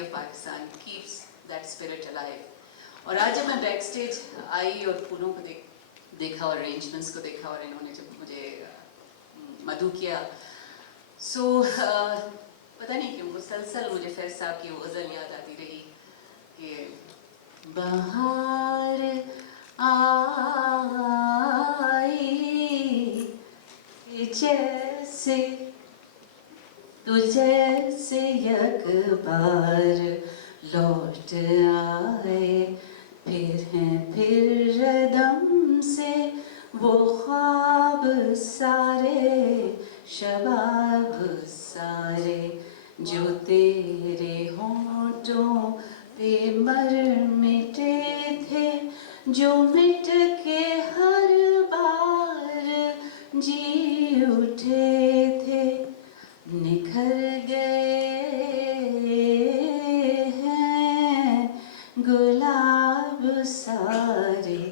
of Pakistan keeps that spirit alive. और आज जब मैं backstage आई और फूलों को देखा और arrangements को देखा और इन्होंने जब मुझे मधु किया, so पता नहीं क्यों मुसलसल मुझे फैज़ साहब की गज़ल याद आती रही कि बहार आई जैसे तू जैसे एक बार लौट आए, फिर हैं फिर रदम से वो ख्वाब सारे, शबाब सारे जो तेरे होंठों पे मर मिटे थे, जो मिट के हर बार जी उठे थे, निखर गए हैं गुलाब सारे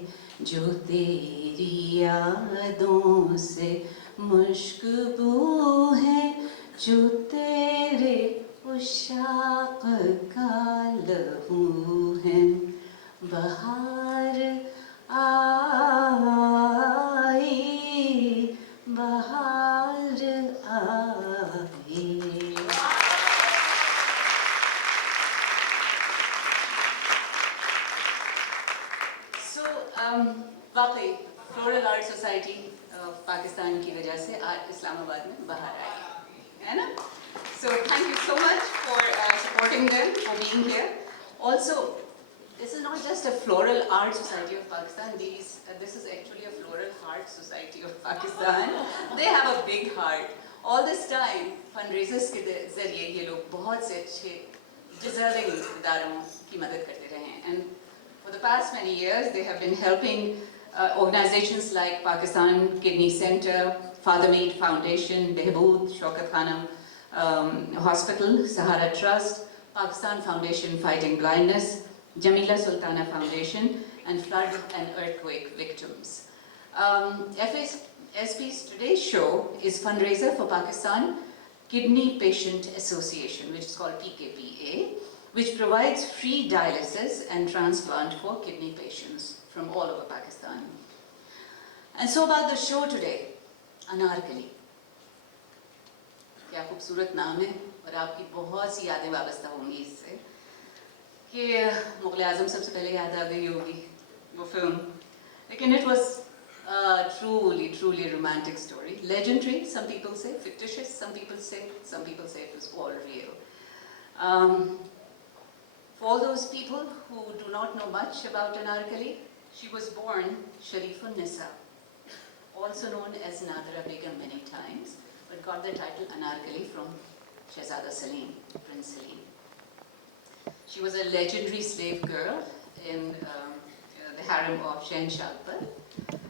जो तेरी यादों से मुश्कबू हैं, जो तेरे उशाक का लहू है। बहार आई, बहार आई। So, वाकई फ्लोरल आर्ट सोसाइटी पाकिस्तान की वजह से आज इस्लामाबाद में बाहर आई है ना? So thank you so much for supporting them, for being here. Also, this is not just a floral art society of Pakistan. This is actually a floral heart society of Pakistan. They have a big heart. All this time, fundraisers के ज़रिए ये लोग बहुत से अच्छे deserving इदारों की मदद करते रहे हैं. And for the past many years, they have been helping organizations like Pakistan Kidney Center, Father Mead Foundation, Behbood, Shaukat Khanum Hospital, Sahara Trust, Pakistan Foundation Fighting Blindness, Jamila Sultana Foundation, and flood and earthquake victims. FSP's today's show is fundraiser for Pakistan Kidney Patient Association, which is called PKPA, which provides free dialysis and transplant for kidney patients from all over Pakistan. And so about the show today, Anarkali. क्या खूबसूरत नाम है और आपकी बहुत सी यादें वाबस्ता होंगी इससे कि मुग़ल आज़म सबसे पहले याद आ गई होगी वो फिल्म, लेकिन it was a truly romantic story, legendary, some people say, fictitious, some people say it was all real. For all those people who do not know much about Anarkali, she was born Sharifun Nisa, also known as Nadra Begum many times, but got the title Anarkali from Shehzada Salim, Prince Salim. She was a legendary slave girl in the harem of Shahanshah Akbar,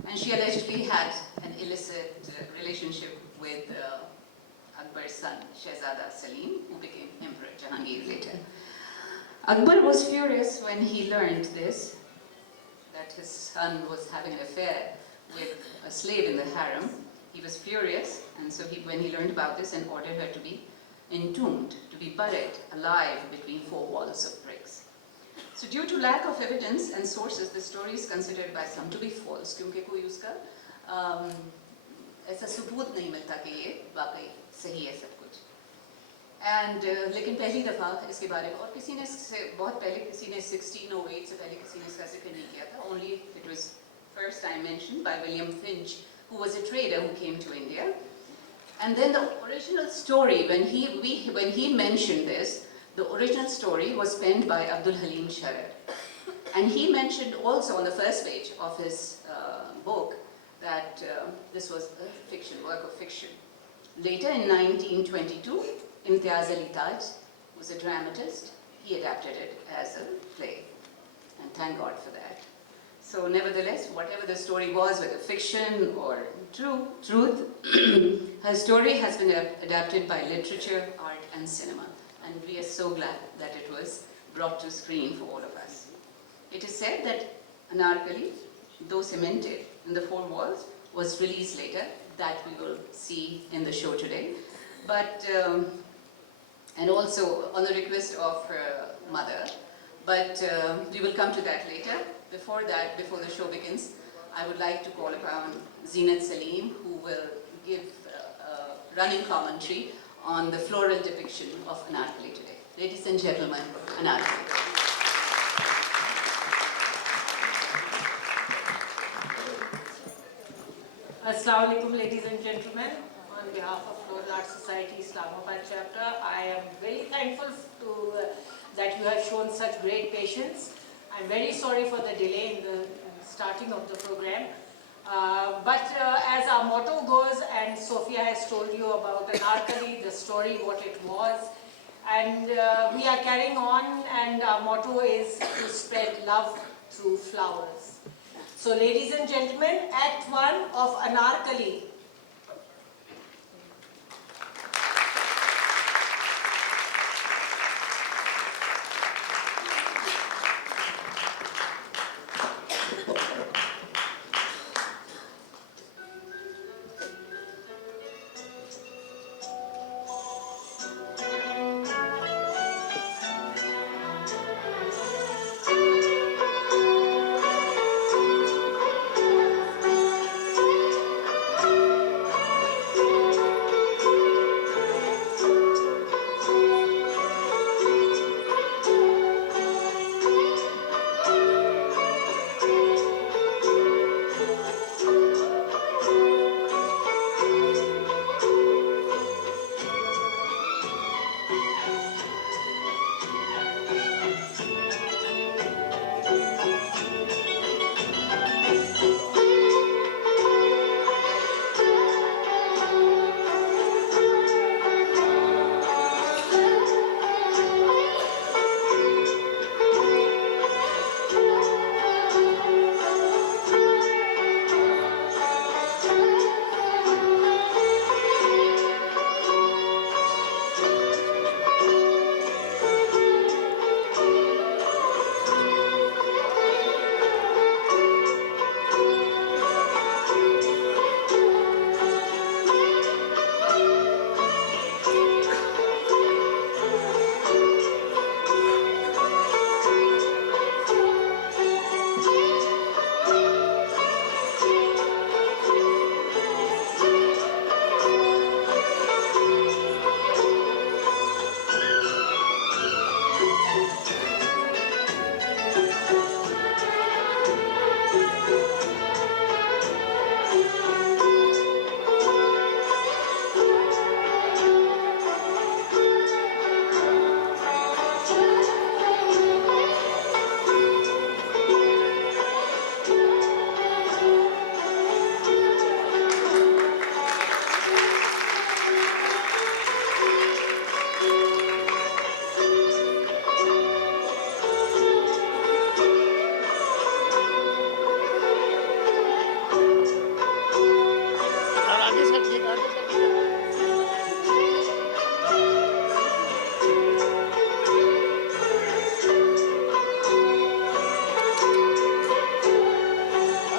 and she allegedly had an illicit relationship with Akbar's son, Shehzada Salim, who became Emperor Jahangir later. Akbar was furious when he learned this, that his son was having an affair with a slave in the harem. He was furious, and so when he learned about this, and ordered her to be entombed, to be buried alive between 4 walls of bricks. So due to lack of evidence and sources, the story is considered by some to be false, क्योंकि कोई उसका ऐसा सबूत नहीं मिलता कि ये वाकई सही है सब कुछ. And लेकिन पहली दफ़ा इसके बारे में और किसी ने बहुत पहले किसी ने 1608 से पहले किसी ने इसका जिक्र नहीं किया था. Only it was first time mentioned by William Finch, who was a trader who came to India. And then the original story, when he mentioned this, the original story was penned by Abdul Halim Sharar. And he mentioned also on the first page of his book that this was a fiction, work of fiction. Later in 1922, Imtiaz Ali Taj, who was a dramatist, he adapted it as a play. And thank God for that. So nevertheless, whatever the story was, whether fiction or truth, her story has been adapted by literature, art and cinema. And we are so glad that it was brought to screen for all of us. It is said that Anarkali, though cemented in the 4 walls, was released later. That we will see in the show today. But and also on the request of her mother. But we will come to that later. Before that, before the show begins, I would like to call upon Zeenat Salim, who will give a running commentary on the floral depiction of Anarkali today. Ladies and gentlemen, Anarkali. Assalamu alaikum, ladies and gentlemen. On behalf of Floral Art Society Islamabad chapter, I am very thankful that you have shown such great patience. I'm very sorry for the delay in the starting of the program. But as our motto goes, and Sophia has told you about Anarkali, the story, what it was, and we are carrying on, and our motto is to spread love through flowers. So ladies and gentlemen, Act 1 of Anarkali.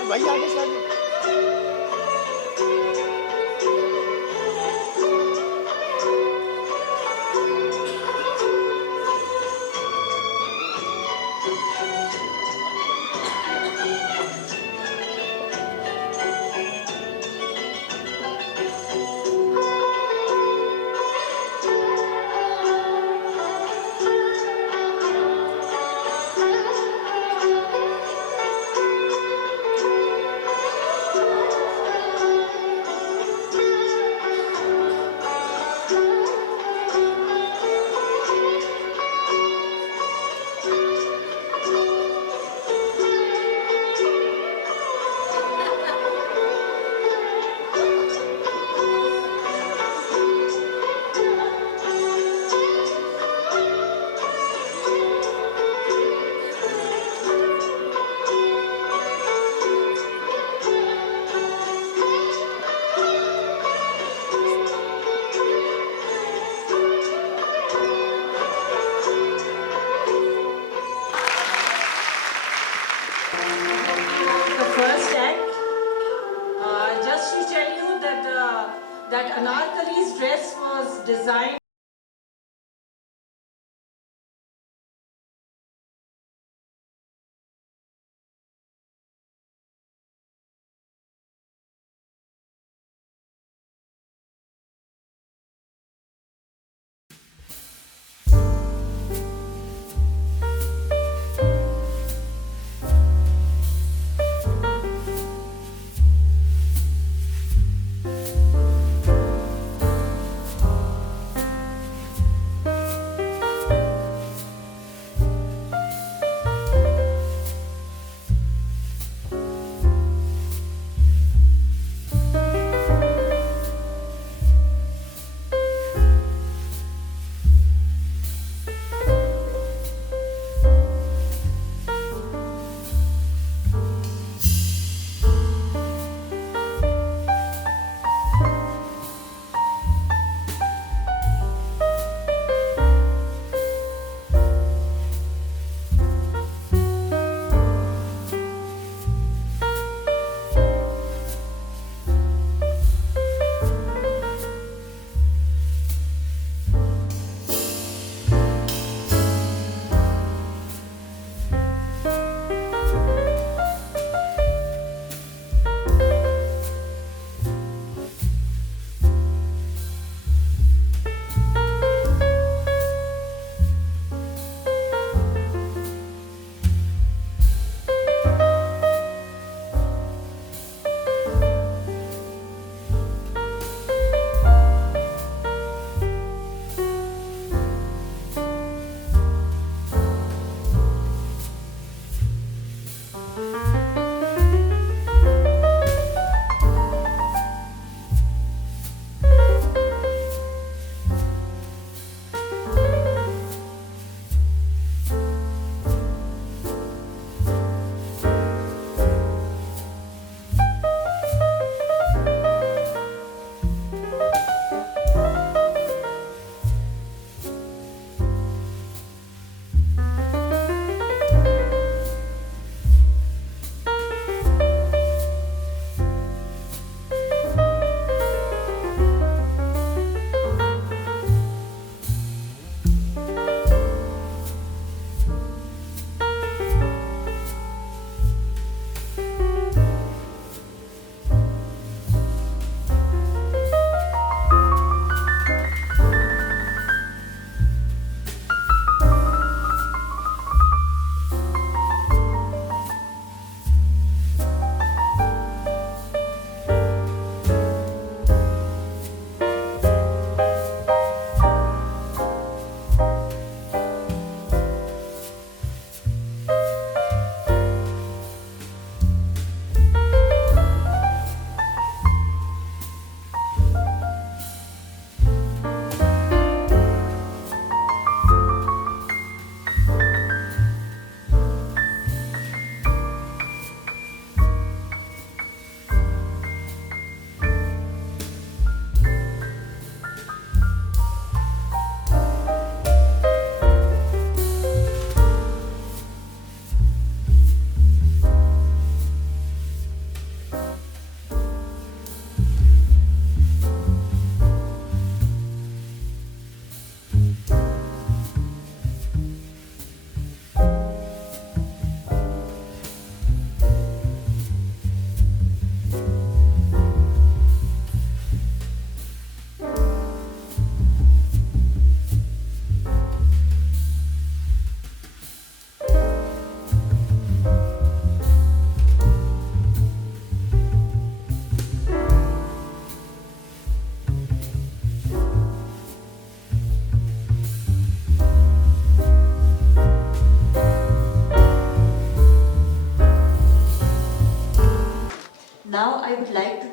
भाई आगे से आगे that Anarkali's dress was designed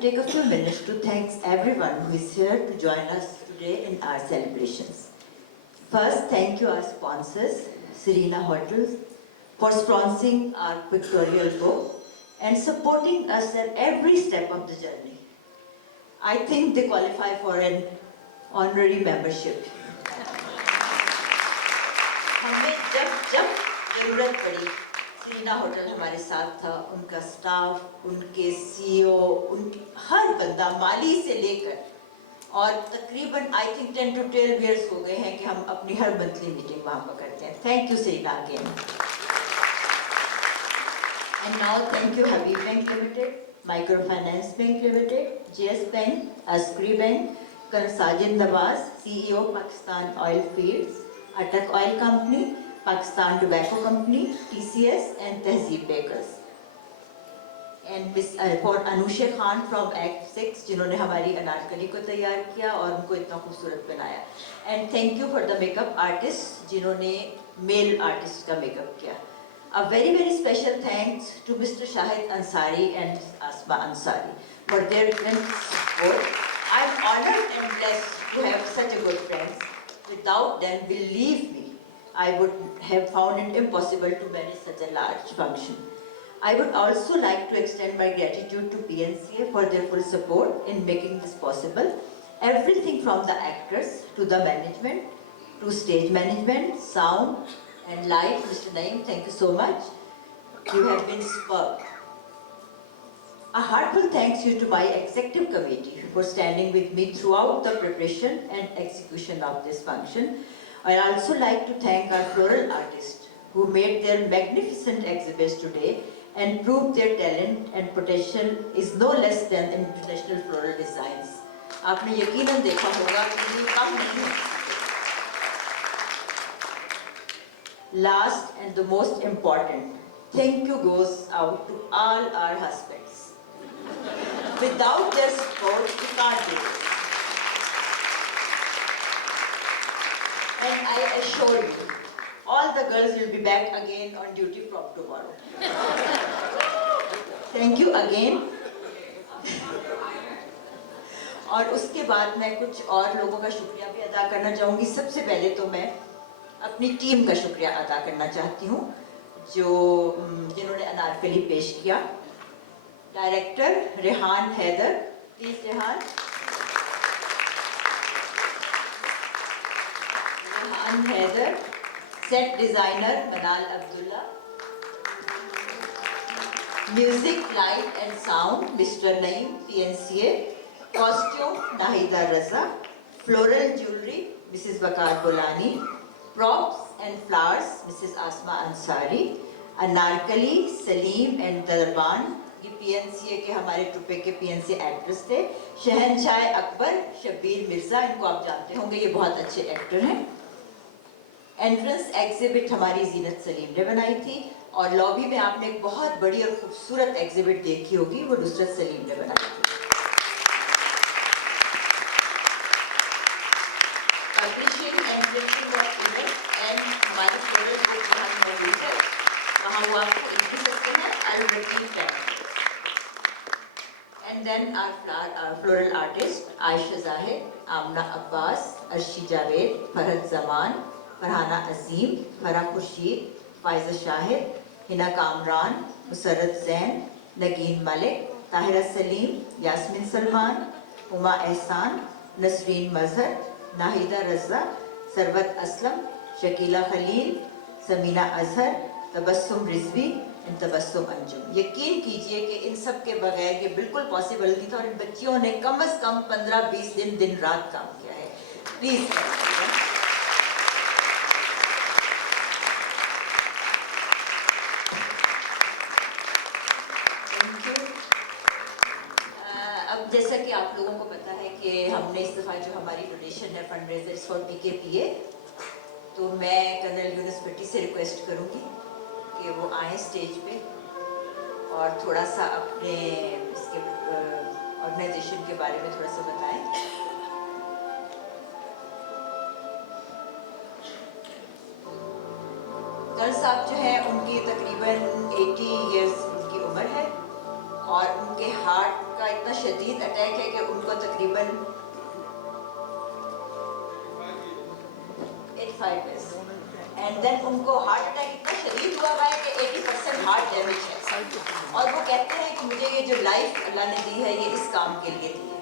take a few minutes to thank everyone who is here to join us today in our celebrations. First, thank you our sponsors, Serena Hotels, for sponsoring our pictorial book and supporting us at every step of the journey. I think they qualify for an honorary membership. हमें जब जरूरत पड़ी, सीरीना होटल हमारे साथ था, उनका स्टाफ, उनके सीईओ, उनके हर बंदा, माली से लेकर, और तकरीबन आई थिंक 10 to 12 years हो गए हैं कि हम अपनी हर मंथली मीटिंग वहाँ पर करते हैं. Thank you सीरीना again. And now thank you Habib Bank Limited, Microfinance Bank Limited, JS Bank, Askri Bank, Sajid Nawaz, CEO Pakistan Oil Fields, Atak Oil Company, Pakistan Tobacco Company, TCS and Tehzeeb Bakers. And for Anusha Khan from Act 6, जिन्होंने हमारी अनारकली को तैयार किया और उनको इतना खूबसूरत बनाया. And thank you for the makeup artists, जिन्होंने male artist का makeup किया. A very very special thanks to Mr. Shahid Ansari and Asma Ansari for their immense support. I'm honored and blessed to have such a good friends. Without them, believe me, I would have found it impossible to manage such a large function. I would also like to extend my gratitude to PNCA for their full support in making this possible. Everything from the actors to the management, to stage management, sound and light. Mr. Naeem, thank you so much. You have been superb. A heartfelt thanks you to my executive committee for standing with me throughout the preparation and execution of this function. I also like to thank our floral artists who made their magnificent exhibits today and proved their talent and potential is no less than international floral designs. आपने यकीनन देखा होगा कि ये कम नहीं है. Last and the most important, thank you goes out to all our husbands. Without their support, we can't do this. And I assure you, all the girls will be back again on duty from tomorrow. Thank you again. और उसके बाद मैं कुछ और लोगों का शुक्रिया भी अदा करना चाहूँगी. सबसे पहले तो मैं अपनी टीम का शुक्रिया अदा करना चाहती हूँ जिन्होंने अनारकली पेश किया. Director Rehan Haider, please Rehan Haider, set designer Manal Abdullah, music light and sound mister Naeem PNCA, costume Nahida Raza, floral jewellery missus Waqar Bolani, props and flowers Mrs. Asma Ansari, Anarkali Salim and दरबान, ये PNCA के हमारे ट्रुपे के PNCA एक्ट्रेस थे. शहनशाह अकबर, शब्बीर मिर्जा, इनको आप जानते होंगे, ये बहुत अच्छे एक्टर हैं. एंट्रेंस एग्जिबिट हमारी जीनत सलीम ने बनाई थी और लॉबी में आपने एक बहुत बड़ी और खूबसूरत एग्जिबिट देखी होगी, वो नुसरत सलीम ने बनाई थी. Publishing and printing of event and हमारी फ्लोरल बुक यहाँ मौजूद है, वहाँ वो आपको लिख भी सकते हैं. I will repeat that. And then our floral artists, Aisha Zahid, Amna Abbas, Arshi Javed, Farhad Zaman, Farhana Azim, Farah Khurshid, Faiza Shahid, Hina Kamran, Musarrat Zain, Nageen Malik, Tahira Salim, Yasmin Salman, Uma Ehsan, Nasreen Mazhar, Nahida Raza, Sarwat Aslam, Shakila Khalil, Samina Azhar, Tabassum Rizvi, Tabassum अंजुम. यकीन कीजिए कि इन सब के बगैर ये बिल्कुल पॉसिबल नहीं था और इन बच्चियों ने कम से कम 15-20 दिन रात काम किया है. Please thank you. अब जैसा कि आप लोगों को पता है कि हमने इस दफ़ा जो हमारी डोनेशन है फंड रेजर्स फॉर PKPA, तो मैं कर्नल यूनुस भट्टी से रिक्वेस्ट करूँगी कि वो आए स्टेज पे और थोड़ा सा अपने इसके ऑर्गेनाइजेशन के बारे में थोड़ा सा बताएं. कर्नल साहब जो है उनकी तकरीबन 80 इयर्स उनकी उम्र है और उनके हार्ट का इतना शदीद देन उनको हार्ट अटैक इतना शदीद हुआ है कि 80% हार्ट डैमेज है, और वो कहते हैं कि मुझे ये जो लाइफ अल्लाह ने दी है ये इस काम के लिए दी है।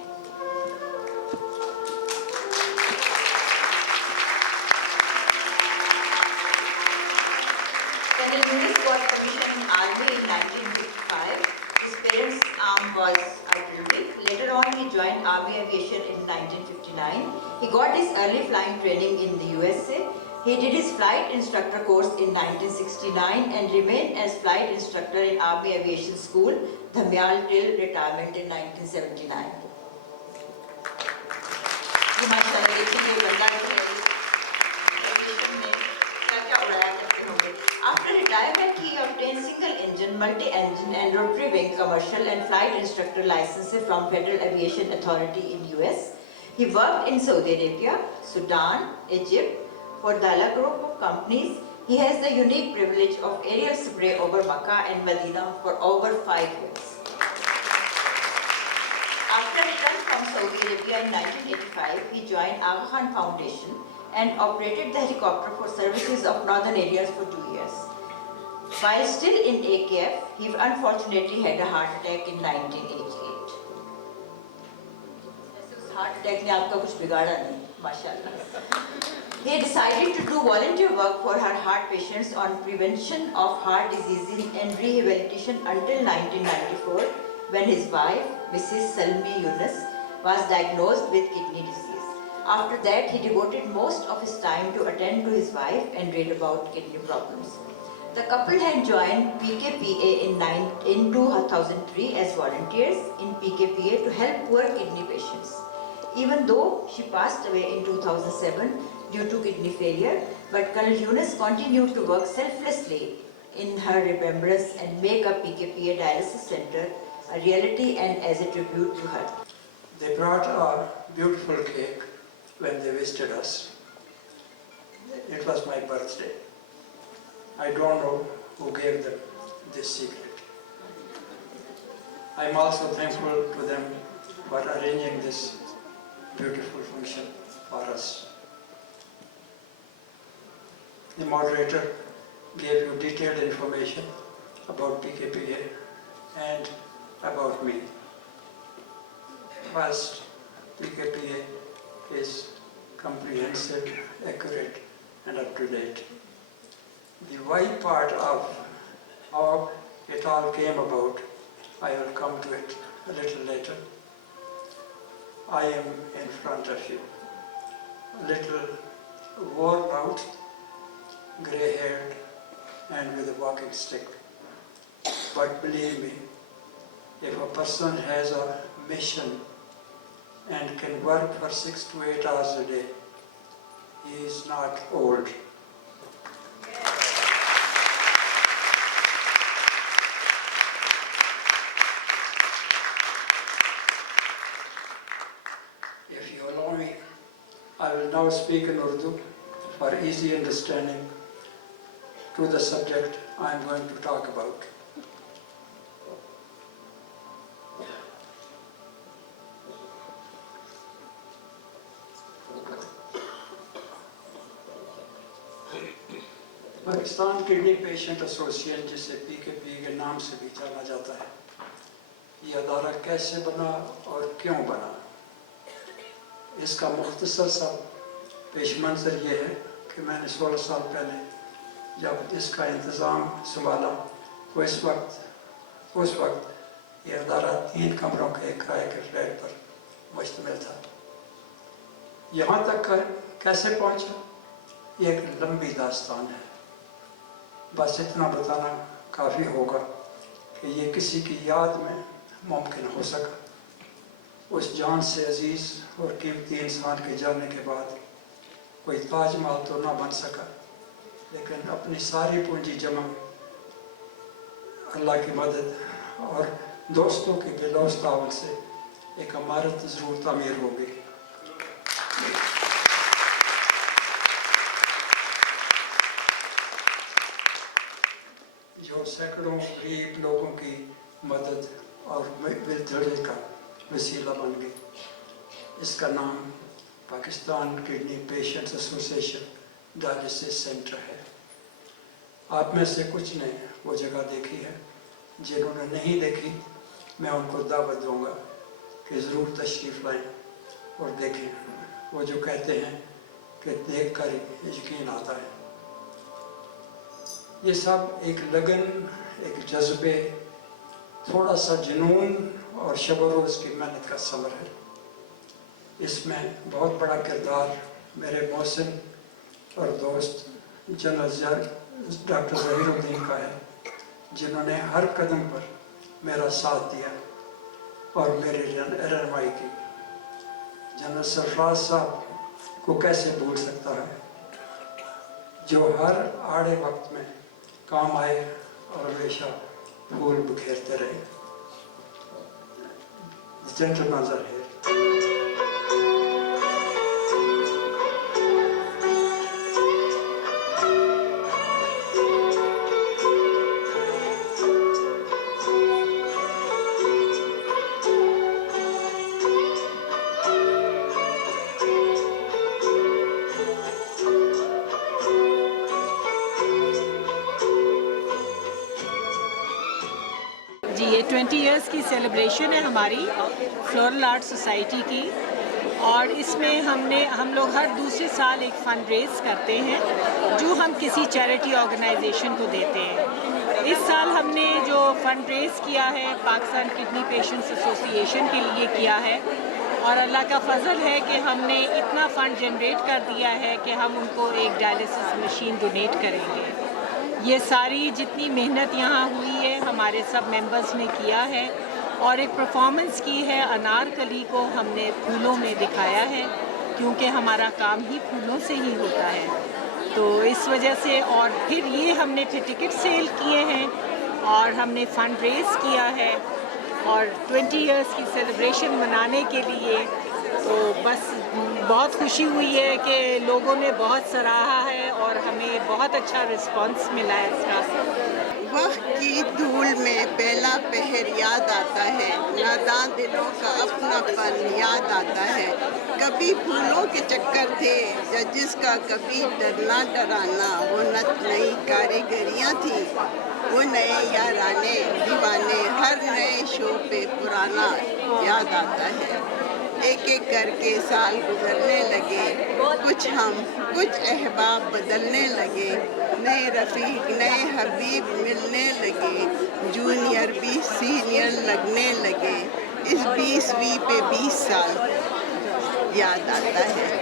Colonel Yunus got commissioned in Army in 1955. His parents' arm was artillery. Later on, he joined Army Aviation in 1959. He got his early flying training in the USA. He did his flight instructor course in 1969 and remained as flight instructor in Army Aviation School, Dhamyal, till retirement in 1979. ये माशाल्लाह देखिए ये बंदा एविएशन में क्या उड़ाया करते होंगे। After retirement, he obtained single-engine, multi-engine, and rotary-wing commercial and flight instructor licenses from Federal Aviation Authority in US. He worked in Saudi Arabia, Sudan, Egypt for Dala Group of companies. He has the unique privilege of aerial spray over Makkah and Medina for over 5 years. After return from Saudi Arabia in 1985, he joined Aga Khan Foundation and operated the helicopter for services of northern areas for 2 years. While still in AKF, he unfortunately had a heart attack in 1988. Heart attack ने आपका कुछ बिगाड़ा नहीं, माशाल्लाह. He decided to do volunteer work for her heart patients on prevention of heart diseases and rehabilitation until 1994, when his wife, Mrs. Salmi Yunus, was diagnosed with kidney disease. After that, he devoted most of his time to attend to his wife and read about kidney problems. The couple had joined PKPA in 2003 as volunteers in PKPA to help poor kidney patients. Even though she passed away in 2007 due to kidney failure, but Colonel Yunus continued to work selflessly in her remembrance and make a PKPA dialysis center a reality and as a tribute to her. They brought a beautiful cake when they visited us. It was my birthday. I don't know who gave them this secret. I'm also thankful to them for arranging this beautiful function for us. The moderator gave you detailed information about PKPA and about me. First, PKPA is comprehensive, accurate, and up-to-date. The why part of how it all came about, I will come to it a little later. I am in front of you, a little worn out, grey-haired, and with a walking stick. But believe me, if a person has a mission and can work for 6 to 8 hours a day, he is not old. If you allow me, I will now speak in Urdu for easy understanding to the subject I am going to talk about. Pakistan kidney patient association, जिसे PKP के नाम से भी जाना जाता है, ये अदारा कैसे बना और क्यों बना, इसका मुख्तसर सा पेश मंजर ये है कि मैंने 16 साल पहले जब इसका इंतज़ाम संभाला, उस वक्त ये अदारा 3 कमरों के एक किराए के फ्लैट पर मुश्तमिल था। यहाँ तक कैसे पहुँचा, ये एक लंबी दास्तान है। बस इतना बताना काफ़ी होगा कि ये किसी की याद में मुमकिन हो सका। उस जान से अजीज़ और कीमती इंसान के जाने के बाद कोई ताजमहल तो ना बन सका, लेकिन अपनी सारी पूंजी जमा, अल्लाह की मदद और दोस्तों के बिलौस तावन से एक इमारत ज़रूर तामीर हो गई। जो सैकड़ों गरीब लोगों की मदद और मिलजुलने का वसीला बन गई। इसका नाम Pakistan kidney patients association dialysis centre है। आप में से कुछ ने वो जगह देखी है, जिन्होंने नहीं देखी मैं उनको दावत दूंगा कि ज़रूर तशरीफ़ लाएं और देखें। वो जो कहते हैं कि देख कर यकीन आता है। ये सब एक लगन, एक जज्बे, थोड़ा सा जुनून और शब रोज़ की मेहनत का समर है। इसमें बहुत बड़ा किरदार मेरे मौसिन और दोस्त जनरल डॉक्टर ज़हीरुद्दीन का है, जिन्होंने हर कदम पर मेरा साथ दिया और मेरी रहनुमाई की। जनरल सरफराज साहब को कैसे भूल सकता है, जो हर आड़े वक्त में काम आए और हमेशा फूल बिखेरते रहे। Gentleman are here. जी, ये 20 इयर्स की सेलिब्रेशन है हमारी फ्लोरल आर्ट सोसाइटी की, और इसमें हम लोग हर दूसरे साल एक फंड रेज करते हैं जो हम किसी चैरिटी ऑर्गेनाइजेशन को देते हैं। इस साल हमने जो फंड रेज किया है पाकिस्तान किडनी पेशेंट्स एसोसिएशन के लिए किया है, और अल्लाह का फजल है कि हमने इतना फ़ंड जनरेट कर दिया है कि हम उनको एक डायलिसिस मशीन डोनेट करेंगे। ये सारी जितनी मेहनत यहाँ हुई है हमारे सब मेंबर्स ने किया है, और एक परफॉर्मेंस की है अनारकली को हमने फूलों में दिखाया है, क्योंकि हमारा काम ही फूलों से ही होता है। तो इस वजह से, और फिर ये हमने फिर टिकट सेल किए हैं और हमने फंड रेज किया है, और 20 इयर्स की सेलिब्रेशन मनाने के लिए तो बस बहुत खुशी हुई है कि लोगों ने बहुत सराहा है और हमें बहुत अच्छा रिस्पांस मिला है इसका। वक्त की धूल में पहला पहर याद आता है, नादान दिलों का अपनापन याद आता है। कभी फूलों के चक्कर थे या जिसका कभी डरना डराना, वो नत नई कारीगरियाँ थी, वो नए याराने दीवाने, हर नए शो पे पुराना याद आता है। एक एक करके साल गुजरने लगे, कुछ हम कुछ अहबाब बदलने लगे, नए रफ़ीक नए हबीब मिलने लगे, जूनियर भी सीनियर लगने लगे। इस 20वीं पे 20 साल याद आता है।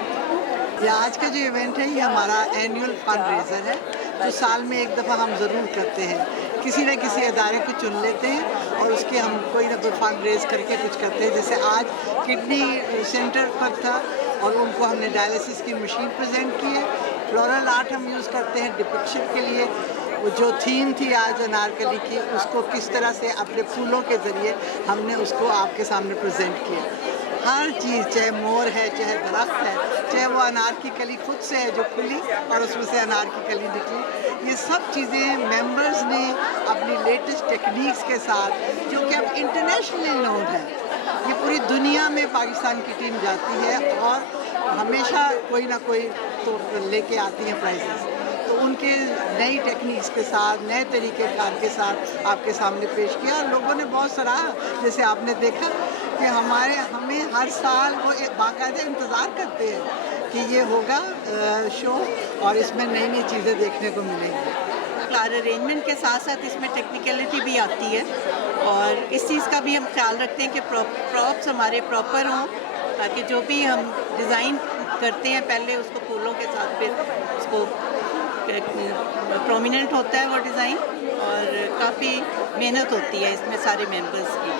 ये आज का जो इवेंट है ये हमारा एनुअल फंड रेजर है, जो साल में एक दफ़ा हम ज़रूर करते हैं। किसी न किसी अदारे को चुन लेते हैं और उसके हम कोई ना कोई फंड रेज करके कुछ करते हैं। जैसे आज किडनी सेंटर पर था और उनको हमने डायलिसिस की मशीन प्रेजेंट की है। फ्लोरल आर्ट हम यूज़ करते हैं डिपिक्शन के लिए। वो जो थीम थी आज अनारकली की, उसको किस तरह से अपने फूलों के ज़रिए हमने उसको आपके सामने प्रेजेंट किया। हर चीज़, चाहे मोर है, चाहे दरख्त है, चाहे वो अनार की कली खुद से है जो खुली और उसमें से अनार की कली निकली, ये सब चीज़ें मेंबर्स ने अपनी लेटेस्ट टेक्निक्स के साथ, जो कि अब इंटरनेशनली नोन है, ये पूरी दुनिया में पाकिस्तान की टीम जाती है और हमेशा कोई ना कोई तो लेके आती है प्राइजेस। तो उनके नई टेक्निक्स के साथ, नए तरीक़ेकार के साथ आपके सामने पेश किया और लोगों ने बहुत सराहा। जैसे आपने देखा कि हमें हर साल वो बाकायदा इंतज़ार करते हैं कि ये होगा शो और इसमें नई नई चीज़ें देखने को मिलेंगी। फ्लावर अरेंजमेंट के साथ साथ इसमें टेक्निकलिटी भी आती है, और इस चीज़ का भी हम ख्याल रखते हैं कि प्रॉप्स हमारे प्रॉपर हों, ताकि जो भी हम डिज़ाइन करते हैं पहले उसको फूलों के साथ फिर उसको प्रोमिनेंट होता है वो डिज़ाइन, और काफ़ी मेहनत होती है इसमें सारे मेंबर्स की।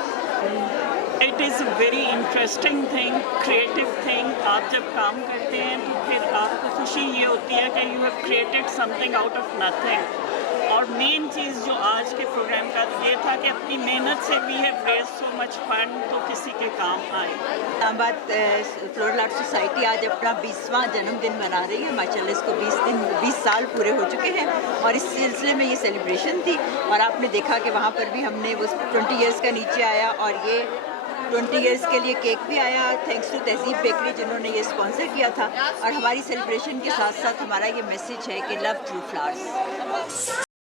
It is very interesting thing, creative thing. आप जब काम करते हैं तो फिर आपको खुशी ये होती है कि you have created something out of nothing. और मेन चीज़ जो आज के प्रोग्राम का ये था कि अपनी मेहनत से we have raise so much fund तो किसी के काम आए। इस्लामाबाद फ्लोरल आर्ट सोसाइटी आज अपना 20वां जन्मदिन मना रही है। माशाल्लाह इसको 20 साल पूरे हो चुके हैं और इस सिलसिले में ये सेलिब्रेशन थी। और आपने देखा कि वहाँ पर भी हमने वो 20 इयर्स का नीचे आया और ये 20 इयर्स के लिए केक भी आया, थैंक्स टू तहजीब बेकरी जिन्होंने ये स्पॉन्सर किया था। और हमारी सेलिब्रेशन के साथ साथ हमारा ये मैसेज है कि लव थ्रू फ्लावर्स।